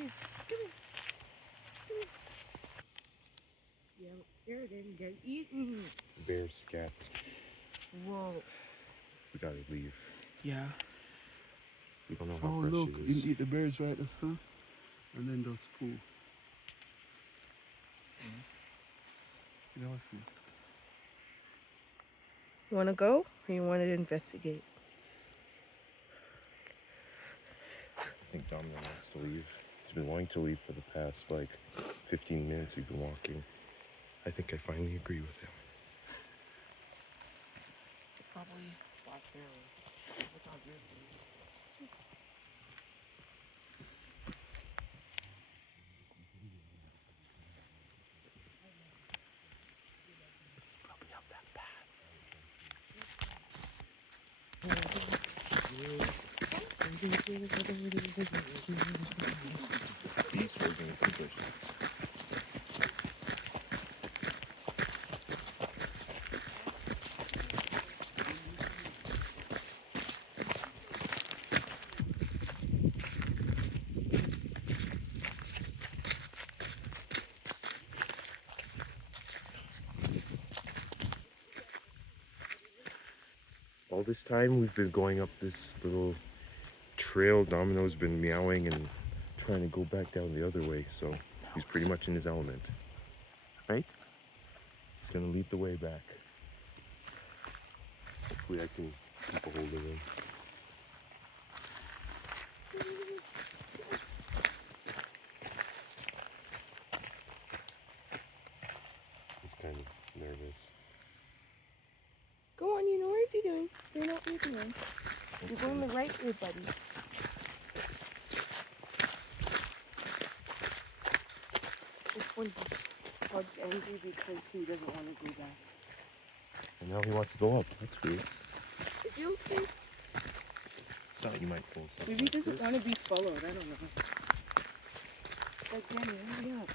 here. Come here. You haven't scared it and get eaten. Bear scat. Whoa. We gotta leave. Yeah. We don't know how Oh fresh look, it you is. eat the berries right the sun, and then just poo. You know what? You want to go or you want to investigate? I think Domino wants to leave. He's been wanting to leave for the past, 15 minutes we've been walking. I think I finally agree with him. Probably watch barely. What's on your food? Probably up that path. He's working with the bushes. All this time we've been going up this little trail. Domino's been meowing and trying to go back down the other way, so he's pretty much in his element. Right? He's gonna lead the way back. Hopefully I can keep a hold of him. He's kind of nervous. Go on, you know what you're doing. You know what you're doing. You're going the right way, buddy. This one's Pug's angry because he doesn't want to go back. And now he wants to go up. That's weird. Is he okay? Thought you might pull something. Maybe he doesn't want to be followed. I don't know. Like, Danny, hurry up.